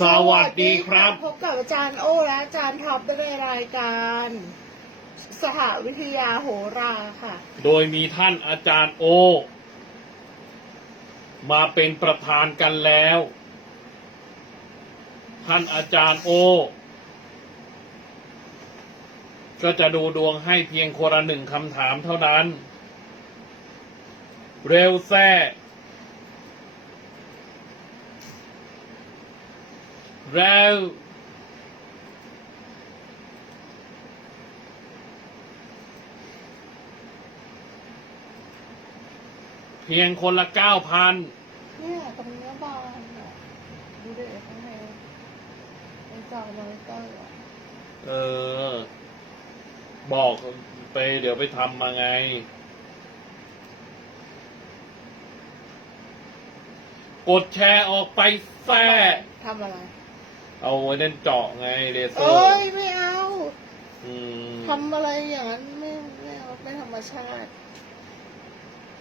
สวัสดีครับ พบกับอาจารย์โอและอาจารย์ท็อปในรายการ สหวิทยาโหราค่ะ โดยมีท่านอาจารย์โอ มาเป็นประธานกันแล้ว ท่านอาจารย์โอ ก็จะดูดวงให้เพียงคนละหนึ่งคำถามเท่านั้น เร็วแซ่ เร็วเพียงคนละเก้าพันเนี่ยตรงเนี้ยบานอะดูเด็กข้างในเป็นจอมอนิเตอร์อะเออ บอกไปเดี๋ยวไปทำมาไง กดแชร์ออกไปแซ่ทำอะไร เอาไว้เล่นเจาะไงเลเซอเอ้ยร์ไม่เอาอืมทำอะไรอย่างนั้นไม่ไม่เอาไม่ธรรมชาติ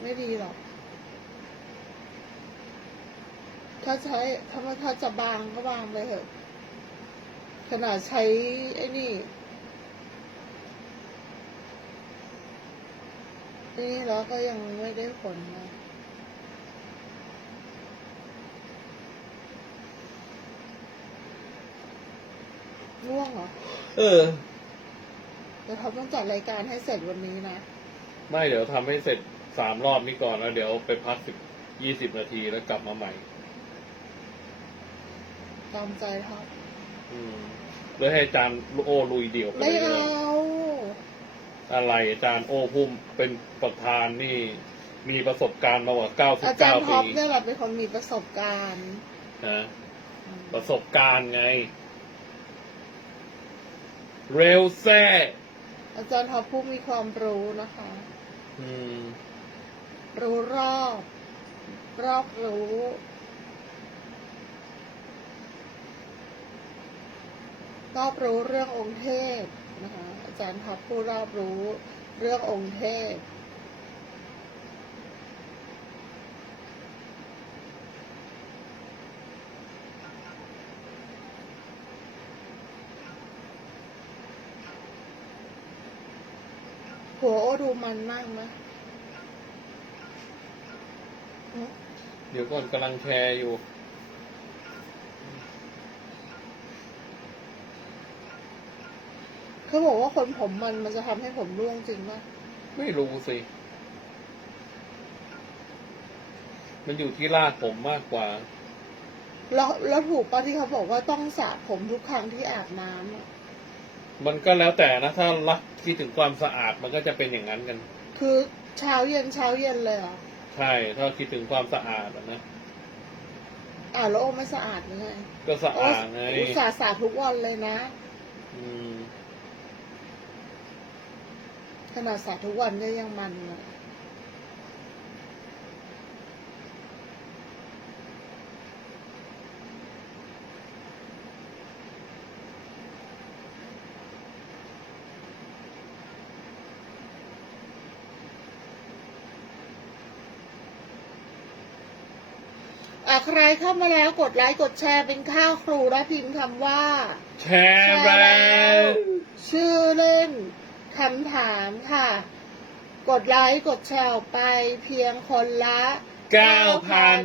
ไม่ดีหรอก ถ้าใช้ถ้าถ้าจะบางก็บางไปเถอะ ขนาดใช้ไอ้นี่นี่แล้วก็ยังไม่ได้ผลนะ ง่วงเหรอเออแต่เขาต้องจัดรายการให้เสร็จวันนี้นะ ไม่เดี๋ยวทำให้เสร็จสามรอบนี้ก่อนแล้วเดี๋ยวไปพักสิบยี่สิบนาทีแล้วกลับมาใหม่ ตามใจท็อปอืมแล้วให้อาจารย์โอลุยเดี่ยวไปไม่เลเอายอะไรอาจารย์โอพุ่มเป็นประธานนี่ มีประสบการณ์มากว่าเก้าสิบอาจารเก้าย์ท็ปีอปเนี่ยแหละเป็นคนมีประสบการณ์นะประสบการณ์ไง เร็วแซ่อาจารย์ท็อปผู้มีความรู้นะคะ อืม รู้รอบ รอบรู้ รอบรู้เรื่ององค์เทพนะคะ อาจารย์ท็อปผู้รอบรู้เรื่ององค์เทพ หัวโอดูมันมากไหมหึเดี๋ยวก่อนกำลังแชร์อยู่ เขาบอกว่าคนผมมันมันจะทำให้ผมร่วงจริงป่ะไม่รู้สิ มันอยู่ที่รากผมมากกว่า แล้วแล้วถูกป่ะที่เขาบอกว่าต้องสระผมทุกครั้งที่อาบน้ำอะ มันก็แล้วแต่นะ ถ้ารักคิดถึงความสะอาดมันก็จะเป็นอย่างนั้นกัน คือเช้าเย็นเช้าเย็นเลยเหรอใช่ ถ้าคิดถึงความสะอาดอะนะอ่าแล้วโอไม่สะอาดยังไงก็สะโออาดไงอุตส่าห์สระทุกวันเลยนะ อืม ขนาดสระทุกวันก็ยังมันเลย ใครเข้ามาแล้วกดไลค์กดแชร์เป็นข้าวครูและพิมพ์คำว่า แชร์แล้วชื่อเล่นคำถามค่ะ กดไลค์กดแชร์ออกไปเพียงคนละเก้าพัน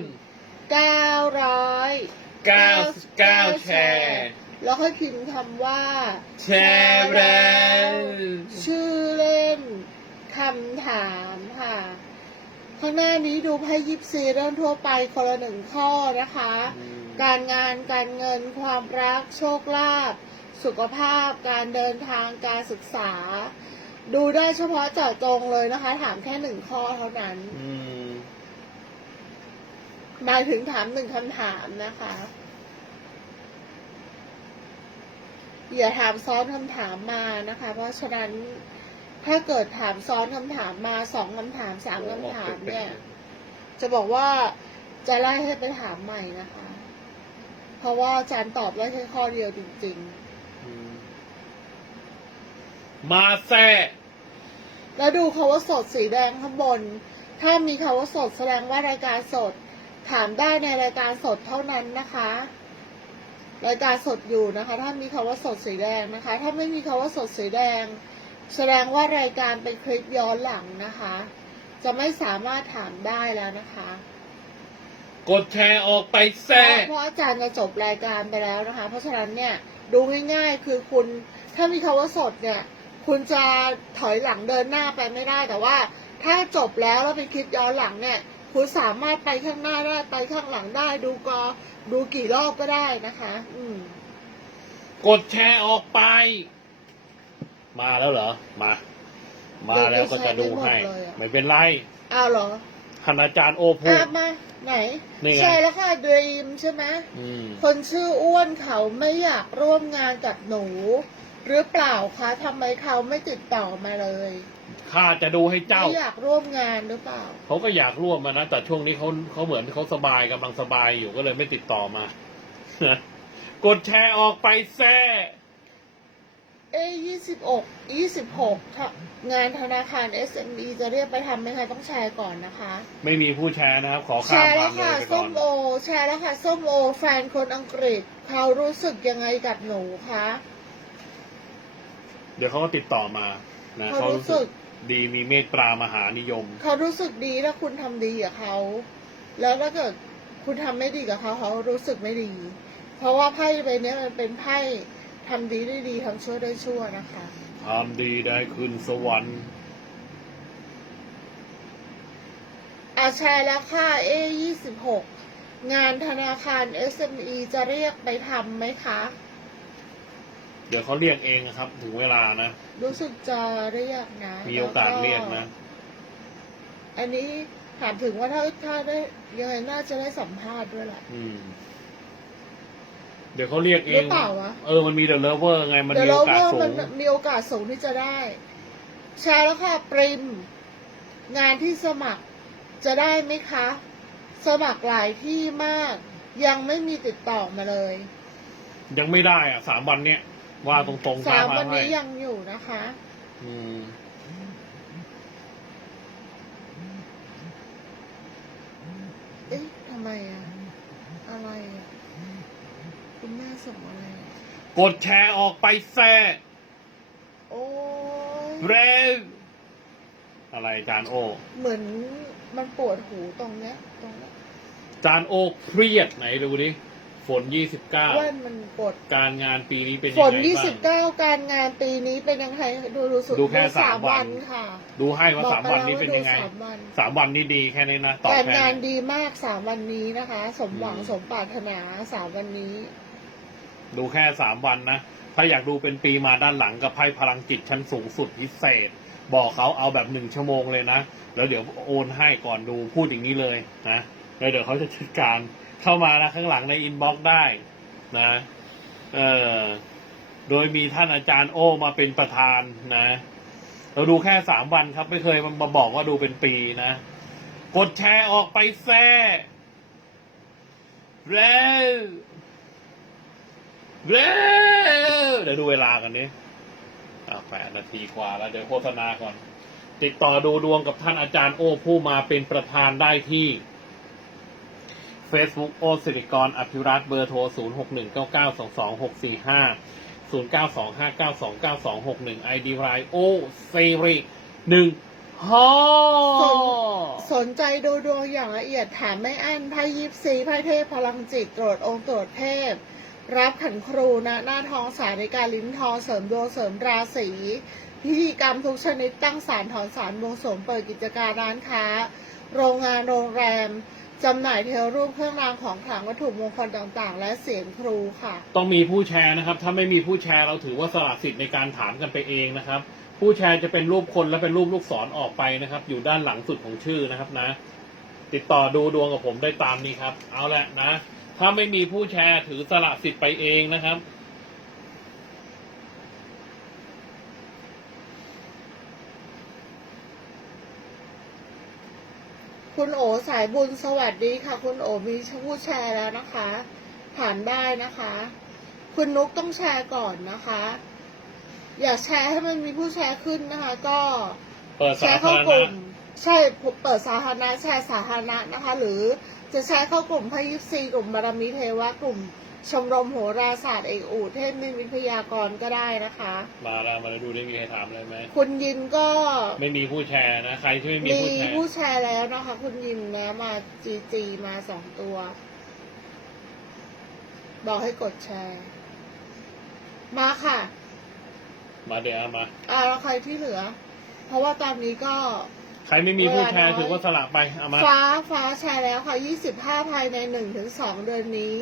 เก้าร้อยเก้าเก้าแชร์ แล้วค่อยพิมพ์คำว่า แชร์แล้วชื่อเล่นคำถามค่ะ ข้างหน้านี้ดูไพ่ยิปซีเริ่มทั่วไปคนละหนึ่งข้อนะคะอืมการงานการเงินความรักโชคลาภสุขภาพการเดินทางการศึกษา ดูได้เฉพาะเจาะจงเลยนะคะ ถามแค่หนึ่งข้อเท่านั้นอืมหมายถึงถามหนึ่งคำถามนะคะ อย่าถามซ้อนคำถามมานะคะ เพราะฉะนั้น ถ้าเกิดถามซ้อนคำถามมาสองคำถามสามคำถามเนี่ย จะบอกว่าจะไล่ให้ไปถามใหม่นะคะ เพราะว่าอาจารย์ตอบได้แค่ข้อเดียวจริงอืมมาแซ่ๆ แล้วดูคาว่าสดสีแดงข้างบน ถ้ามีคาว่าสดแสดงว่ารายการสด ถามได้ในรายการสดเท่านั้นนะคะ รายการสดอยู่นะคะ ถ้ามีคำว่าสดสีแดงนะคะ ถ้าไม่มีคำว่าสดสีแดง แสดงว่ารายการเป็นคลิปย้อนหลังนะคะ จะไม่สามารถถามได้แล้วนะคะ กดแชร์ออกไปเพแซ่ราะเพราะอาจารย์จะจบรายการไปแล้วนะคะ เพราะฉะนั้นเนี่ยดูง่าย ๆ คือคุณถ้ามีคำว่าสดเนี่ย คุณจะถอยหลังเดินหน้าไปไม่ได้แต่ว่า ถ้าจบแล้วแล้วเป็นคลิปย้อนหลังเนี่ย คุณสามารถไปข้างหน้าได้ไปข้างหลังได้ ดูกอดูกี่รอบก็ได้นะคะ อืม กดแชร์ออกไป มาแล้วเหรอ มา มาแล้วก็จะดูให้เดี๋ยวจะแชร์ไม่หมดเลยอะไม่เป็นไรอ้าวเหรอท่านอาจารย์โอพูอะมาไหนนี่ไงใช่แล้วค่ะดรีมใช่ไหมอืมคนชื่ออ้วนเขาไม่อยากร่วมงานกับหนู หรือเปล่าคะทำไมเขาไม่ติดต่อมาเลยข้าจะดูให้เจ้า ไม่อยากร่วมงานหรือเปล่า เขาก็อยากร่วมมานะ แต่ช่วงนี้เขาเขาเหมือนเขาสบายกำลังสบายอยู่ก็เลยไม่ติดต่อมา กดแชร์ออกไปแซ่ เอยี่สิบหกยี่สิบหกงานธนาคาร SME จะเรียกไปทำไหมคะต้องแชร์ก่อนนะคะ ไม่มีผู้แชร์นะครับ ขอแชข้ามร์ควาแล้มวเลยค่ะไปก่ส้อนมโอ แชร์แล้วค่ะส้มโอ แฟนคนอังกฤษ เขารู้สึกยังไงกับหนูคะเดี๋ยวเขาก็ติดต่อมานะเขาเขารู้รู้สึสึก กดีมีเมตตามหานิยม เขารู้สึกดีถ้าคุณทำดีกับเขา แล้วถ้าเกิดคุณทำไม่ดีกับเขาเขารู้สึกไม่ดี เพราะว่าไพ่ใบเนี้ยมันเป็นไพ่ ทำดีได้ดีทำชั่วได้ชั่วนะคะทำดีได้ขึ้นสวรรค์อาแชร์แล้วค่ะ A ยี่สิบหกงานธนาคาร SME จะเรียกไปทำไหมคะ เดี๋ยวเขาเรียกเองครับ ถึงเวลานะ รู้สึกจะเรียกนะมีโอกาสแล้วเรียกนะ อันนี้ถามถึงว่าถ้าถ้าได้ยังไงน่าจะได้สัมภาษณ์ด้วยแหละอืม เดี๋ยวเขาเรียกเอหรือง เปล่าวะเออ มันมีเดอะเลเวอร์ไง มันเดี๋ยวมีโอกาสเราว่าสูมันง มีโอกาสสูงที่จะได้แชร์แล้วค่ะปริม งานที่สมัครจะได้ไหมคะ สมัครหลายที่มาก ยังไม่มีติดต่อมาเลย ยังไม่ได้อะสามวันเนี้ยว่าตรงๆสามข้วันให้นี้ยังอยู่นะคะ อืมเอ๊ะทำไมอะอะไรอะคุณแม่ ส่งอะไรอะกดแชร์ออกไปแซ่โอ้ยเร็วอะไรจานโอ เหมือนมันปวดหูตรงเนี้ยตรงเนี้ยจานโอเครียดไหนดูดิฝนยี่สิบเก้าแว่นมันปวดการงานปีนี้เป็นฝยังนไงยี่สิบบ้าง เก้าการงานปีนี้เป็นยังไงดูรู้สึกดูแค่สามวัน ค่ะดูให้ว่าบอกสามไปวันแล้วนี้ว่าเป็นดูยังไงสามวันสามวันนี้ดีแค่นี้นะตอบการแค่งานนี้ดีมากสามวันนี้นะคะ สมหวังอืมสมปรารถนาสามวันนี้ ดูแค่สามวันนะ ถ้าอยากดูเป็นปีมาด้านหลังกับไพ่พลังจิตชั้นสูงสุดพิเศษ บอกเขาเอาแบบหนึ่งชั่วโมงเลยนะ แล้วเดี๋ยวโอนให้ก่อนดูพูดอย่างนี้เลยนะแล้วเดี๋ยวเขาจะจัดการเข้ามานะข้างหลังในอินบ็อกซ์ได้นะเออโดยมีท่านอาจารย์โอมาเป็นประธานนะ เราดูแค่สามวันครับไม่เคยมันมาบอกว่าดูเป็นปีนะ กดแชร์ออกไปแซ่เร็ว เร็วเดี๋ยวดูเวลากันนี้อะแปดนาทีกว่าแล้วเดี๋ยวโฆษณาก่อน ติดต่อดูดวงกับท่านอาจารย์โอผู้มาเป็นประธานได้ที่ Facebook โอสิริกรอภิรัตเบอร์โทร 0 6 1 9 9 2 2 6 4 5 0 9 2 5 9 2 9 2 6 1 ID ไลโอเซริหนึ่งฮ่อสนใจดูดวงอย่างละเอียดถามไม่อั้นไพ่ยิปซีไพ่เทพพลังจิตตรวจองค์ตรวจเทพ รับขันครูนะหน้าทองสาริการลิ้นทองเสริมดวงเสริมราศีพิธีกรรมทุกชนิดตั้งศาลถอนศาลบวงสรวงเปิดกิจการร้านค้า โรงงานโรงแรมจำหน่ายเทวรูปเครื่องรางของขลังวัตถุมงคลต่างๆ และเสียงครูค่ะ ต้องมีผู้แชร์นะครับ ถ้าไม่มีผู้แชร์เราถือว่าสละสิทธิ์ในการถามกันไปเองนะครับ ผู้แชร์จะเป็นรูปคนและเป็นรูปลูกศรออกไปนะครับ อยู่ด้านหลังสุดของชื่อนะครับนะ ติดต่อดูดวงกับผมได้ตามนี้ครับ เอาละนะ ถ้าไม่มีผู้แชร์ถือสละสิทธิ์ไปเองนะครับ คุณโอสายบุญสวัสดีค่ะ คุณโอมีผู้แชร์แล้วนะคะถามได้นะคะ คุณนุกต้องแชร์ก่อนนะคะ อย่าแชร์ให้มันมีผู้แชร์ขึ้นนะคะ ก็เปิดแชสาร์ธาเข้ารกณะลุ่ม ใช่เปิดสาธารณะแชร์สาธารณะนะคะ หรือจะแชร์เข้ากลุ่มพยิปซีกลุ่มบารมีเทวะกลุ่มชมรมโหราศาสตร์เอกอู่เทพนิมิตพยากรณ์ก็ได้นะคะ มาแล้วมาแล้วดูได้มีใครถามอะไรไหมคุณยินก็ไม่มีผู้แชร์นะ ใครที่ไม่มีมีผู้แชร์ผู้แชร์แล้วนะคะ คุณยินนะมาจีจีมาสองตัว บอกให้กดแชร์ มาค่ะ มาเดี๋ยวเอามาอ่าแล้วใครที่เหลือ เพราะว่าตอนนี้ก็ ใครไม่มีผู้แชร์เวลาน้อยถือว่าสละไปเอามา ฟ้าฟ้าแชร์แล้วค่ะ25ภายใน1ถึง2เดือนนี้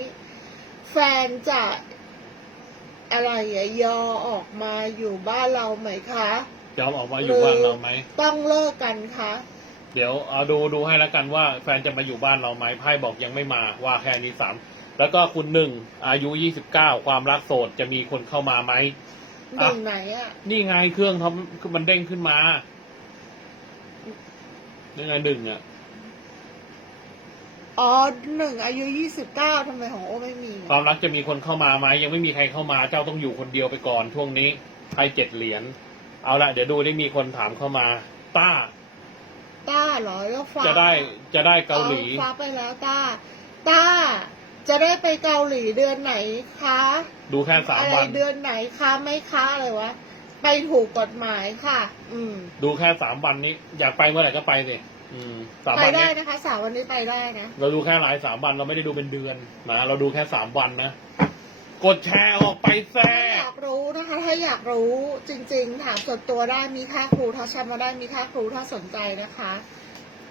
แฟนจะอะไรอะยอออกมาอยู่บ้านเราไหมคะยอมออกมาอยู่บ้านเราไหม ต้องเลิกกันคะเดี๋ยวเอาดูดูให้แล้วกันว่าแฟนจะมาอยู่บ้านเราไหมไพ่บอกยังไม่มาว่าแค่นี้สามแล้วก็คุณหนึ่งอายุยี่สิบเก้าความรักโสดจะมีคนเข้ามาไหมหนึ่งไหนอะนี่ไงเครื่องเขามันเด้งขึ้นมา นี่ไงหนึ่งอะอ๋อหนึ่งอายุ29ทำไมของโอ้ไม่มีความรักจะมีคนเข้ามาไหมยังไม่มีใครเข้ามาเจ้าต้องอยู่คนเดียวไปก่อนช่วงนี้ไพ่เจ็ดเหรียญเอาละเดี๋ยวดูได้มีคนถามเข้ามา ต้าต้าเหรอแล้วฟ้าจะได้จะได้เกาหลี อฟ้าไปแล้วต้า ต้า จะได้ไปเกาหลีเดือนไหนคะดูแค่สามอะไรวัน เดือนไหนคะไม่คะอะไรวะ ไปถูกกฎหมายค่ะ อืม ดูแค่สามวันนี้ อยากไปเมื่อไหร่ก็ไปสิอืมสามไปวันได้เนี้ยนะคะสามวันนี้ไปได้นะ เราดูแค่หลายสามวันเราไม่ได้ดูเป็นเดือนนะเราดูแค่สามวันนะ กดแชร์ออกไปแซ่ถ้าอยากรู้นะคะ ถ้าอยากรู้จริง ๆ ถามส่วนตัวได้มีค่าครูถ้าแชมป์มาได้มีค่าครูถ้าสนใจนะคะ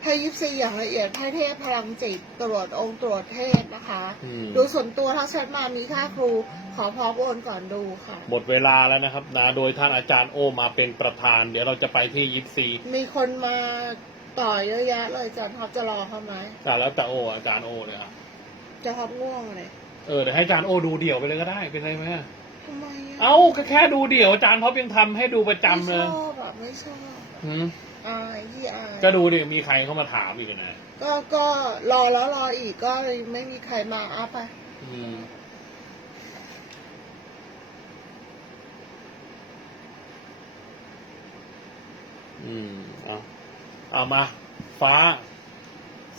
ถ้ายิปซีอย่างละเอียดไพ่เทพพลังจิตตรวจองค์ตรวจเทพนะคะ อืม ดูส่วนตัวถ้าแชทมามีค่าครู ขอพร้อมโอนก่อนดูค่ะ หมดเวลาแล้วนะครับนะโดยท่านอาจารย์โอมาเป็นประธาน เดี๋ยวเราจะไปที่ยิปซีมีคนมาต่อเยอะแยะเลยจันท็อปจะรอเขาไหมอะแล้วแต่โออาจารย์โอเลยอะจะท็อปง่วงเลยเออเดี๋ยวให้อาจารย์โอดูเดี่ยวไปเลยก็ได้เป็นไรไหมอะทำไมะเอ้าก็แค่ดูเดี่ยวอาจารย์ท็อปยังทำให้ดูประจำเลยไม่ชอบแบบไม่ชอบ หืม อายที่อายก็ดูดิมีใครเข้ามาถามอีกนะ ก็ก็รอแล้วรออีกก็เลยไม่มีใครมาอัพไปอืมอืมเอาเอามา ฟ้า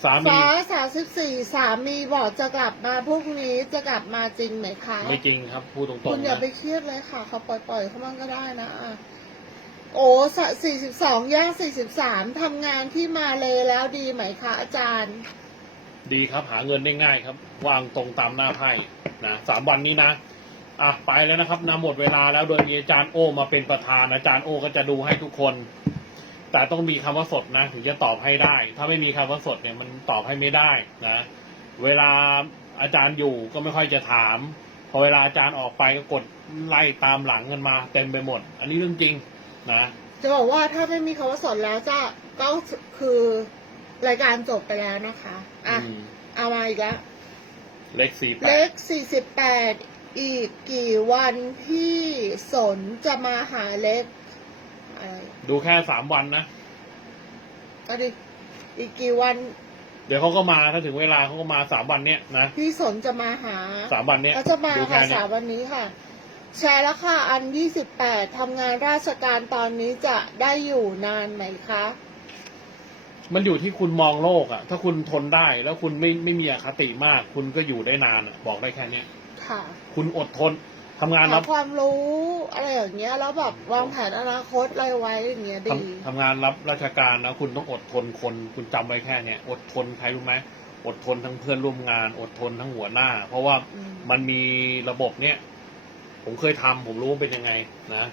สามีฟ้าสามสิบสี่สามีบอกจะกลับมาพรุ่งนี้จะกลับมาจริงไหมคะ ไม่จริงครับพูดตรงคุณๆอย่านะไปเครียดเลยค่ะ เขาปล่อยๆเขามันก็ได้นะอะ โอ้สี่สิบสองย่างสี่สิบสามทำงานที่มาเลยแล้วดีไหมคะอาจารย์ ดีครับหาเงินได้ง่ายครับ วางตรงตามหน้าไพ่นะสามวันนี้นะอะไปแล้วนะครับนะหมดเวลาแล้วโดยมีอาจารย์โอมาเป็นประธานอาจารย์โอก็จะดูให้ทุกคน แต่ต้องมีคำว่าสดนะถึงจะตอบให้ได้ ถ้าไม่มีคำว่าสดเนี่ยมันตอบให้ไม่ได้นะ เวลาอาจารย์อยู่ก็ไม่ค่อยจะถาม พอเวลาอาจารย์ออกไปก็กดไล่ตามหลังกันมาเต็มไปหมด อันนี้เรื่องจริง นะ จะบอกว่าถ้าไม่มีคำว่าสดแล้วจะก็คือรายการจบไปแล้วนะคะ อะ อืม เอามาอีกแล้ว เลขสี่แปเลดขสี่สิบแปดอีกกี่วันที่สนจะมาหาเล็กอะไรดูแค่สามวันนะ ก็ดิอีกกี่วันเดี๋ยวเขาก็มาถ้าถึงเวลาเขาก็มาสามวันเนี้ยนะที่สนจะมาหา สามวันเนี้ยเขาจะมาดูค่ะแค่เนี้สายมวันนี้ค่ะ แชร์แล้วค่ะ อันยี่สิบแปดทำงานราชการตอนนี้จะได้อยู่นานไหมคะ มันอยู่ที่คุณมองโลกอะถ้าคุณทนได้แล้วคุณไม่ไม่มีอคติมาก คุณก็อยู่ได้นานอะบอกได้แค่เนี้ยค่ะคุณอดทนทำงานหารับความรู้อะไรอย่างเงี้ย แล้วแบบวางแผนอนาคตอะไรไว้อย่างเงี้ยดี ทำทำงานรับราชการนะคุณต้องอดทนคน คุณจำไว้แค่เนี้ยอดทนใครรู้ไหมอดทนทั้งเพื่อนร่วมงาน อดทนทั้งหัวหน้า เพราะว่าอืม มันมีระบบเนี้ย ผมเคยทำผมรู้ว่าเป็นยังไงนะ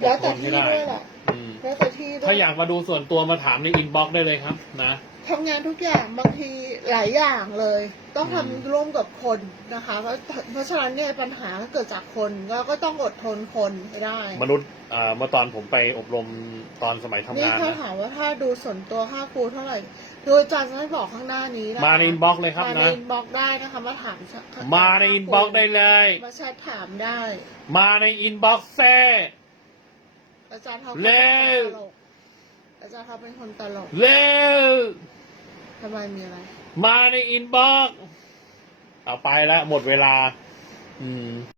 อแล้วดทแต่นให้ที่ได้ด้วยแหละอืมแล้วแต่ที่ด้วยถ้าอยากมาดูส่วนตัวมาถามในอินบ็อกซ์ได้เลยครับ นะ ทำงานทุกอย่างบางทีหลายอย่างเลย ต้องทำอืมร่วมกับคนนะคะเพราะเพราะฉะนั้นเนี่ยปัญหาก็เกิดจากคนแล้วก็ต้องอดทนคนให้ได้ มนุษย์อ่าเมื่อตอนผมไปอบรมตอนสมัยทำนี่งานถ้านะถามว่าถ้าดูส่วนตัวค่าครูเท่าไหร่ โดยอาจารย์จะให้บอกข้างหน้านี้นะคะมาในอินบ็อกซ์เลยครับมาในนะ อินบ็อกซ์ได้นะคะมาถามมาในอินบ็อกซ์ได้เลย มาแชทถามได้ มาในอินบ็อกซ์แซ่ อาจารย์เขาเร็ว ตลกอาจารย์เขาเป็นคนตลกเร็ว ทำไมมีอะไร มาในอินบ็อกซ์เอาไปแล้วหมดเวลา อืม